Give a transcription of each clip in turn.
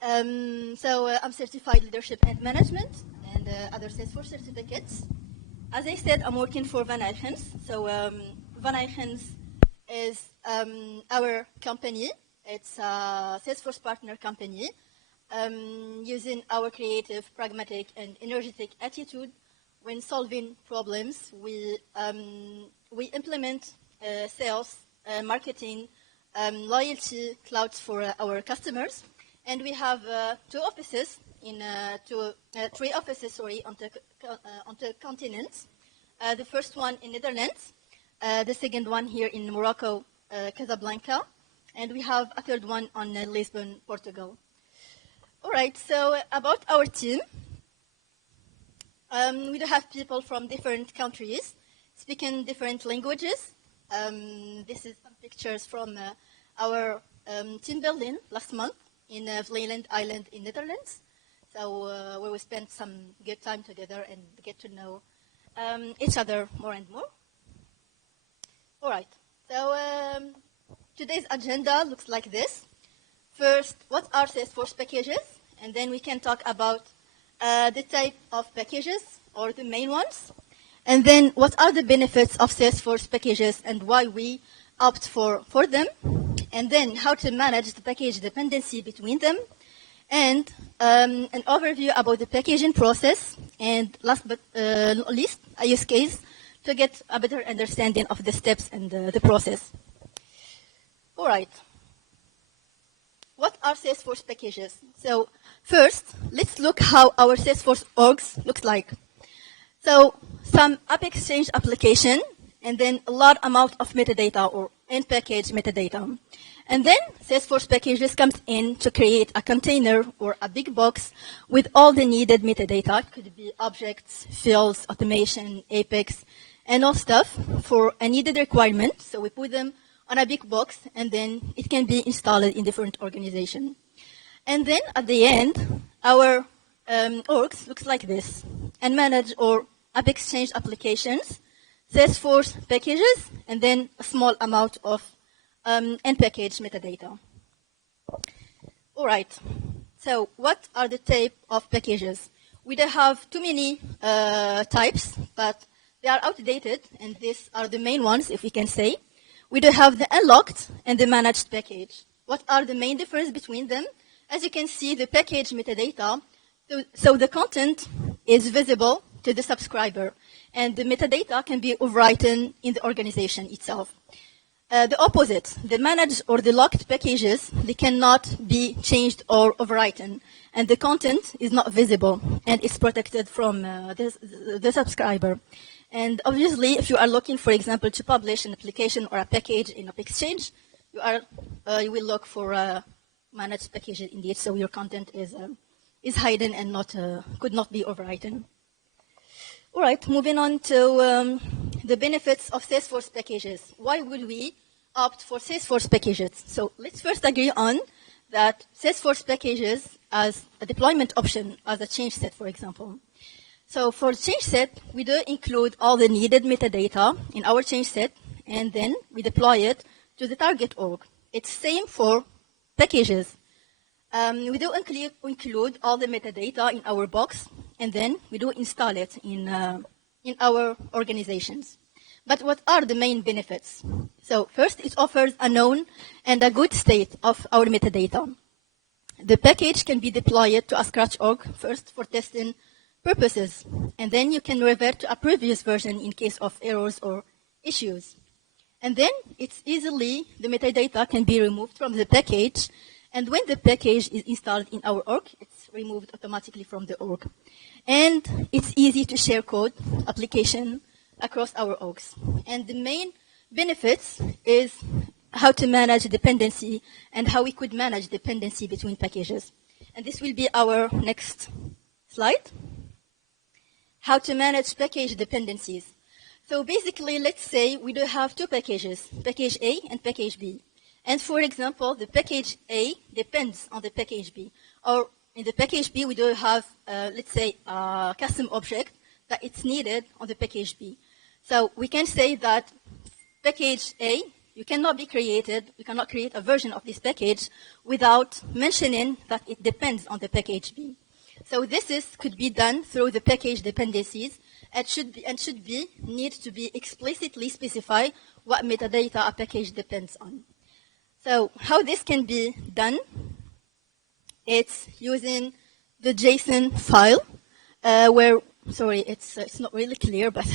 I'm certified leadership and management and other Salesforce certificates. As I said, I'm working for Van Eichens. Van Eichens is our company. It's a Salesforce partner company. Using our creative, pragmatic, and energetic attitude when solving problems, we implement sales, marketing, loyalty clouds for our customers. And we have three offices on the continents. The first one in Netherlands, the second one here in Morocco, Casablanca, and we have a third one on Lisbon, Portugal. All right, so about our team, we do have people from different countries speaking different languages. This is some pictures from our team building last month in Vlieland Island in Netherlands. So where we spent some good time together and get to know each other more and more. All right, so today's agenda looks like this. First, what are Salesforce packages? And then we can talk about the type of packages or the main ones. And then what are the benefits of Salesforce packages and why we opt for them. And then how to manage the package dependency between them. And an overview about the packaging process. And last but not least, a use case to get a better understanding of the steps and the process. All right. What are Salesforce packages? So first, let's look how our Salesforce orgs looks like. So some App Exchange application, and then a large amount of metadata or in-package metadata. And then Salesforce packages comes in to create a container or a big box with all the needed metadata. It could be objects, fields, automation, Apex, and all stuff for a needed requirement. So we put them on a big box, and then it can be installed in different organizations. And then at the end, our orgs looks like this, and manage our App Exchange applications, Salesforce packages, and then a small amount of in-package metadata. All right, so what are the type of packages? We don't have too many types, but they are outdated, and these are the main ones, if we can say. We do have the unlocked and the managed package. What are the main difference between them? As you can see, the package metadata, so the content is visible to the subscriber, and the metadata can be overwritten in the organization itself. The opposite, the managed or the locked packages, they cannot be changed or overwritten, and the content is not visible, and it's protected from the subscriber. And obviously, if you are looking, for example, to publish an application or a package in App Exchange, you will look for a managed package indeed, so your content is hidden and could not be overwritten. All right, moving on to the benefits of Salesforce packages. Why would we opt for Salesforce packages? So let's first agree on that Salesforce packages as a deployment option, as a change set, for example. So for change set, we do include all the needed metadata in our change set, and then we deploy it to the target org. It's same for packages. We do include all the metadata in our box, and then we do install it in our organizations. But what are the main benefits? So first, it offers a known and a good state of our metadata. The package can be deployed to a scratch org first for testing purposes, and then you can revert to a previous version in case of errors or issues. And then it's easily, the metadata can be removed from the package, and when the package is installed in our org, it's removed automatically from the org. And it's easy to share code, application across our orgs. And the main benefits is how to manage dependency and how we could manage dependency between packages. And this will be our next slide. How to manage package dependencies. So basically, let's say we do have two packages, package A and package B. And for example, the package A depends on the package B. Or in the package B, we do have, let's say, a custom object that it's needed on the package B. So we can say that package A you cannot create a version of this package without mentioning that it depends on the package B. So could be done through the package dependencies and need to be explicitly specify what metadata a package depends on. So how this can be done? It's using the JSON file it's not really clear, but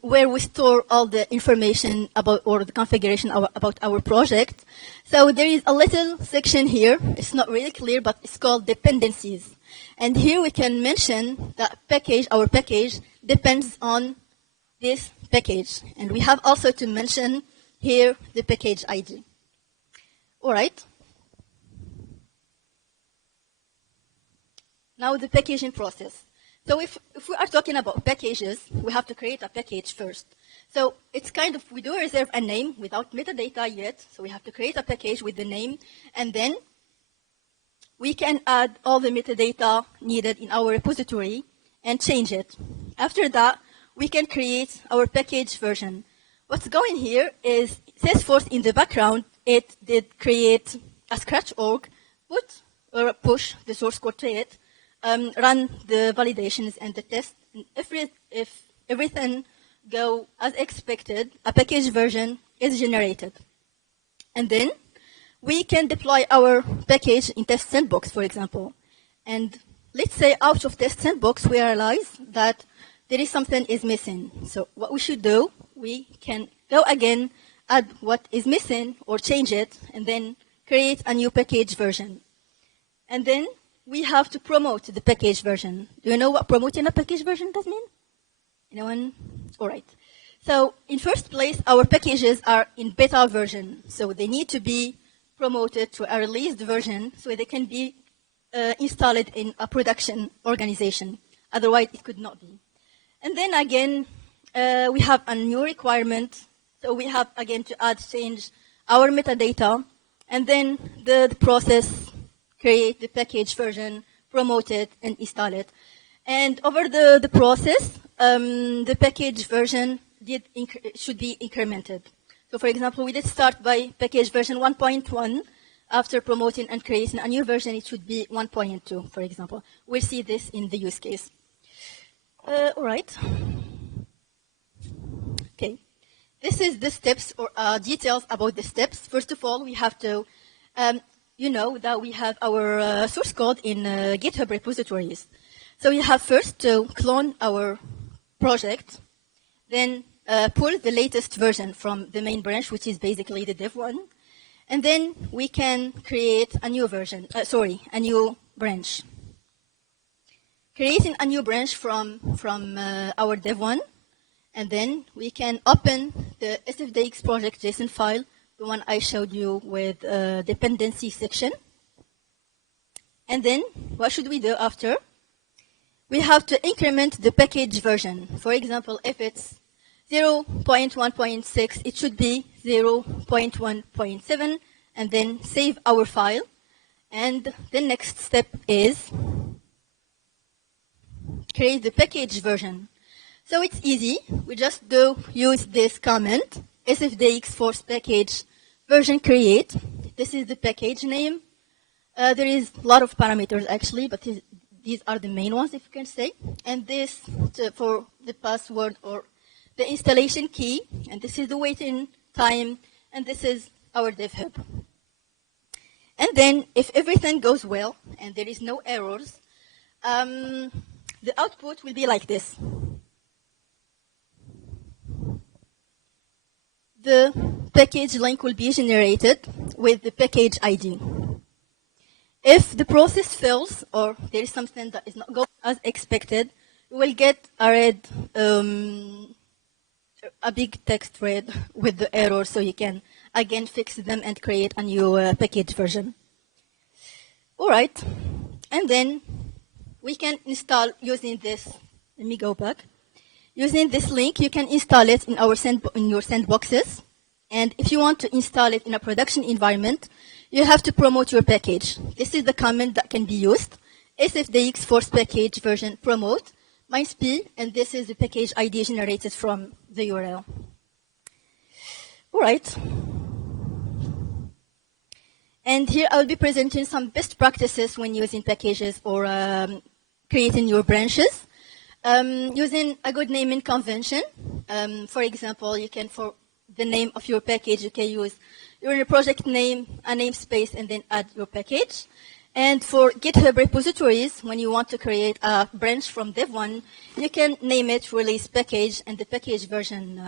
where we store all the information about or the configuration about our project. So there is a little section here. It's not really clear, but it's called dependencies. And here we can mention that our package depends on this package. And we have also to mention here the package ID. All right. Now the packaging process. So if we are talking about packages, we have to create a package first. So it's we do reserve a name without metadata yet. So we have to create a package with the name, and then we can add all the metadata needed in our repository and change it. After that, we can create our package version. What's going here is Salesforce in the background, it did create a scratch org, push the source code to it, run the validations and the test. And if everything go as expected, a package version is generated. And then we can deploy our package in Test Sandbox, for example. And let's say out of Test Sandbox, we realize that there is something is missing. So what we should do, we can go again, add what is missing or change it, and then create a new package version. And then we have to promote the package version. Do you know what promoting a package version does mean? Anyone? All right. So in first place, our packages are in beta version. So they need to be promoted to a released version so they can be installed in a production organization. Otherwise, it could not be. And then again, we have a new requirement. So we have again to change our metadata, and then the process create the package version, promote it, and install it. And over the process, the package version should be incremented. So for example, we did start by package version 1.1. After promoting and creating a new version, it should be 1.2, for example. We'll see this in the use case. All right. Okay. This is the steps or details about the steps. First of all, we have to that we have our source code in GitHub repositories. So you have first to clone our project, then pull the latest version from the main branch, which is basically the dev one, and then we can create a new version, a new branch. Creating a new branch from our dev one, and then we can open the sfdx project JSON file, the one I showed you with dependency section. And then what should we do after? We have to increment the package version. For example, if it's 0.1.6, it should be 0.1.7, and then save our file. And the next step is create the package version. So it's easy. We just use this command, sfdx force package version create. This is the package name. There is a lot of parameters actually, but these are the main ones, if you can say. And this for the password or the installation key. And this is the waiting time. And this is our dev hub. And then if everything goes well and there is no errors, the output will be like this. The package link will be generated with the package ID. If the process fails or there is something that is not going as expected, you will get a red, a big text red with the error, so you can again fix them and create a new package version. All right, and then we can install using this. Let me go back. Using this link, you can install it in your sandboxes. And if you want to install it in a production environment, you have to promote your package. This is the command that can be used. sfdx force package version promote -p, and this is the package ID generated from the URL. All right. And here I'll be presenting some best practices when using packages or creating your branches. Using a good naming convention. For example, you can, for the name of your package, you can use your project name, a namespace, and then add your package. And for GitHub repositories, when you want to create a branch from dev1, you can name it release package, and the package version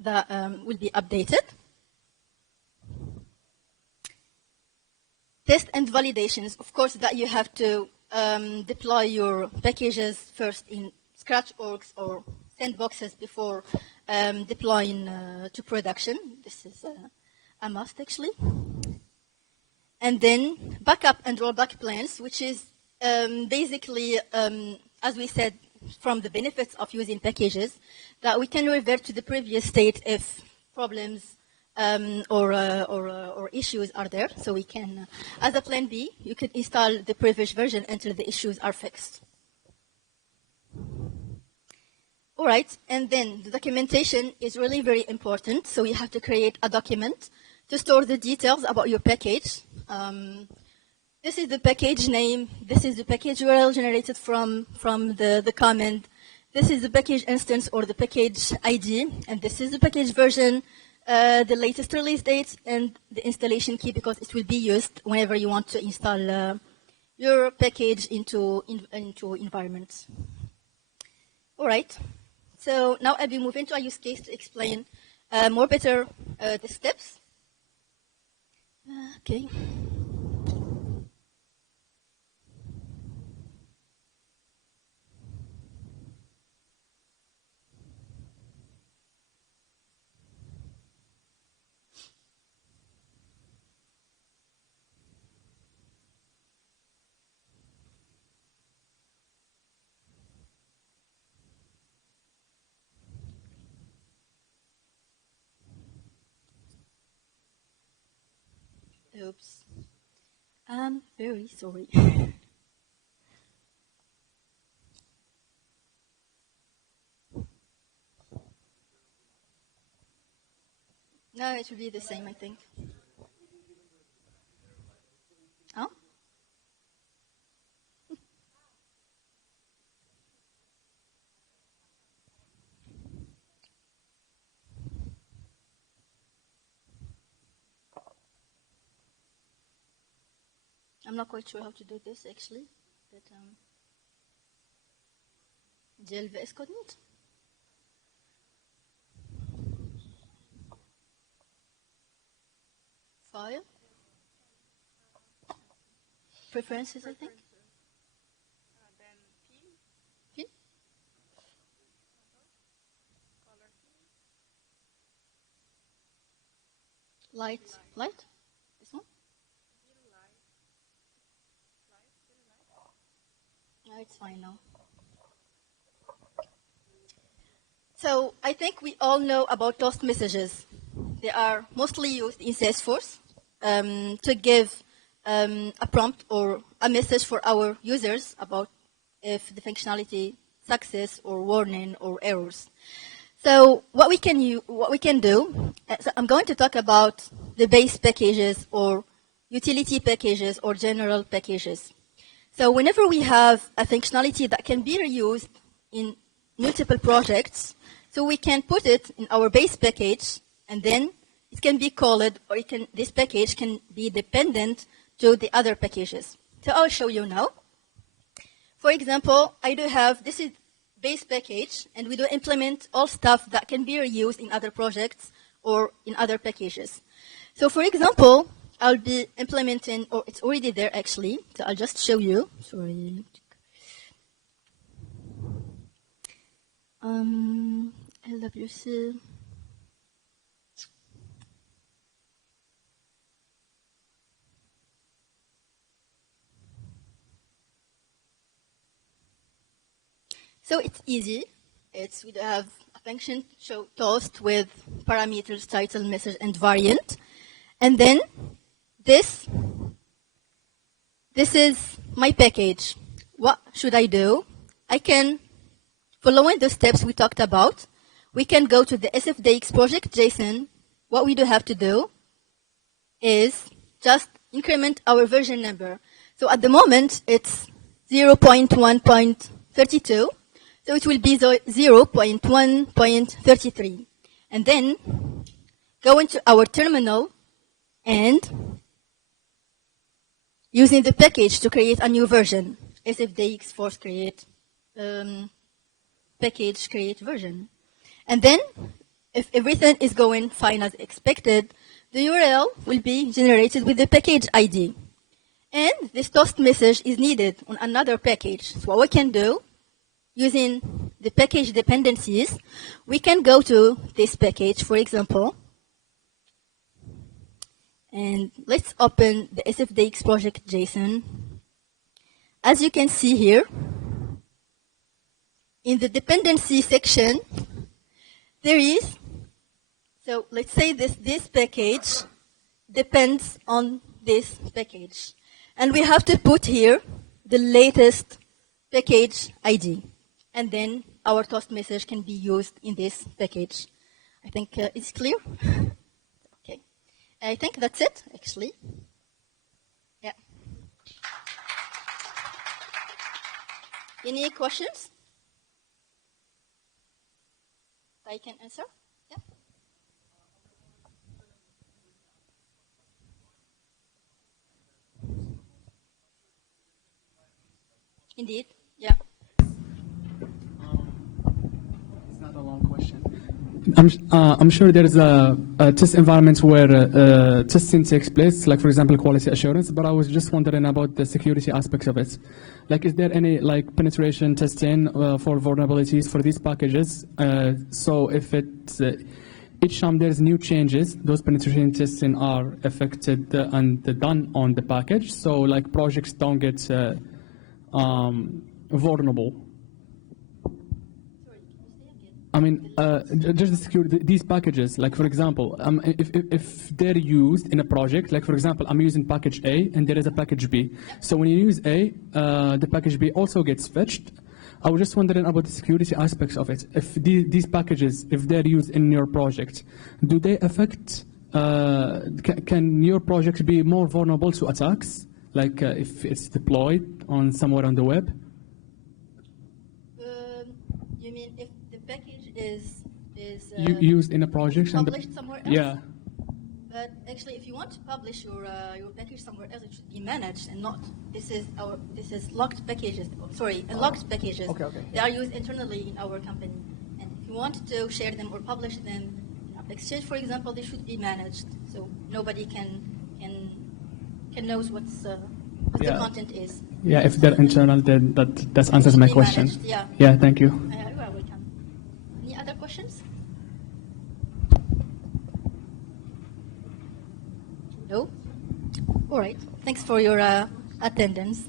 that will be updated. Test and validations, of course, that you have to deploy your packages first in Scratch orgs or sandboxes before deploying to production. This is a must, actually. And then backup and rollback plans, which is basically, as we said, from the benefits of using packages, that we can revert to the previous state if problems or issues are there. So we can, as a plan B, you could install the previous version until the issues are fixed. All right, and then the documentation is really very important. So you have to create a document to store the details about your package. This is the package name. This is the package URL generated from the command. This is the package instance or the package ID. And this is the package version, the latest release date, and the installation key, because it will be used whenever you want to install your package into environments. All right. So now I'll be moving to a use case to explain more better the steps. Okay. Oops. I'm very sorry. No, it will be the same, I think. Oh? I'm not quite sure how to do this, actually. But, ديال VS Code Meet. File. Preferences, I think. Pin. Light. This one. No, it's fine now. So I think we all know about toast messages. They are mostly used in Salesforce to give a prompt or a message for our users about if the functionality success or warning or errors. So what we can do, so I'm going to talk about the base packages or utility packages or general packages. So whenever we have a functionality that can be reused in multiple projects, so we can put it in our base package, and then it can be called, or this package can be dependent to the other packages. So I'll show you now. For example, I do have, this is base package, and we do implement all stuff that can be reused in other projects or in other packages. So for example, I'll be implementing, or it's already there actually, so I'll just show you. Sorry. LWC. So it's easy. We have a function show toast with parameters, title, message, and variant. And then this is my package. What should I do? I can, following the steps we talked about, we can go to the sfdx project JSON what we do have to do is just increment our version number. So at the moment, it's 0.1.32, so it will be 0.1.33. And then go into our terminal and using the package to create a new version, sfdxforce create package create version. And then, if everything is going fine as expected, the URL will be generated with the package ID. And this toast message is needed on another package. So what we can do, using the package dependencies, we can go to this package, for example, and let's open the sfdx project JSON. As you can see here, in the dependency section, there is, so let's say this package depends on this package. And we have to put here the latest package ID. And then our toast message can be used in this package. I think it's clear. Okay. I think that's it, actually. Yeah. Any questions? I can answer. Yeah. Indeed. Yeah. It's not a long question. I'm sure there is a test environment where testing takes place, like for example quality assurance. But I was just wondering about the security aspects of it. Like, is there any like penetration testing for vulnerabilities for these packages? So if it's each time there's new changes, those penetration testing are affected and done on the package. So like projects don't get vulnerable. I mean, just the security, these packages, like for example, if they're used in a project, like for example, I'm using package A and there is a package B. So when you use A, the package B also gets fetched. I was just wondering about the security aspects of it. If these packages, if they're used in your project, do they affect, can your project be more vulnerable to attacks? Like if it's deployed on somewhere on the web? You mean if the package is used in a project published somewhere else? Yeah. But actually, if you want to publish your package somewhere else, it should be managed and not. This is locked packages. Sorry, unlocked packages. Okay. They are used internally in our company, and if you want to share them or publish them in Exchange, for example, they should be managed, so nobody can knows what the content is. Yeah, if they're internal, then that answers my question. Managed, yeah. Yeah, thank you. You are welcome. Any other questions? No? All right. Thanks for your attendance.